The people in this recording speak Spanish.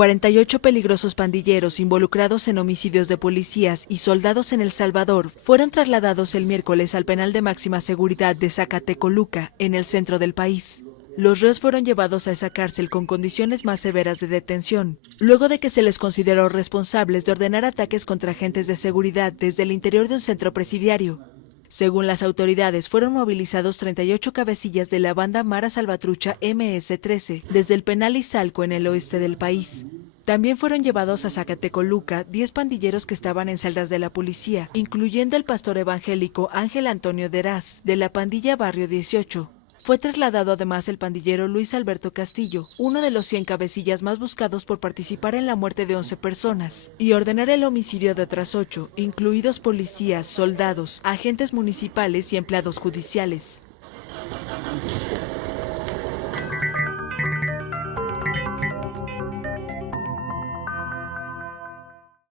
48 peligrosos pandilleros involucrados en homicidios de policías y soldados en El Salvador fueron trasladados el miércoles al penal de máxima seguridad de Zacatecoluca, en el centro del país. Los reos fueron llevados a esa cárcel con condiciones más severas de detención, luego de que se les consideró responsables de ordenar ataques contra agentes de seguridad desde el interior de un centro presidiario. Según las autoridades, fueron movilizados 38 cabecillas de la banda Mara Salvatrucha MS-13 desde el penal Izalco en el oeste del país. También fueron llevados a Zacatecoluca 10 pandilleros que estaban en celdas de la policía, incluyendo el pastor evangélico Ángel Antonio Deraz, de la pandilla Barrio 18. Fue trasladado además el pandillero Luis Alberto Castillo, uno de los 100 cabecillas más buscados por participar en la muerte de 11 personas y ordenar el homicidio de otras 8, incluidos policías, soldados, agentes municipales y empleados judiciales.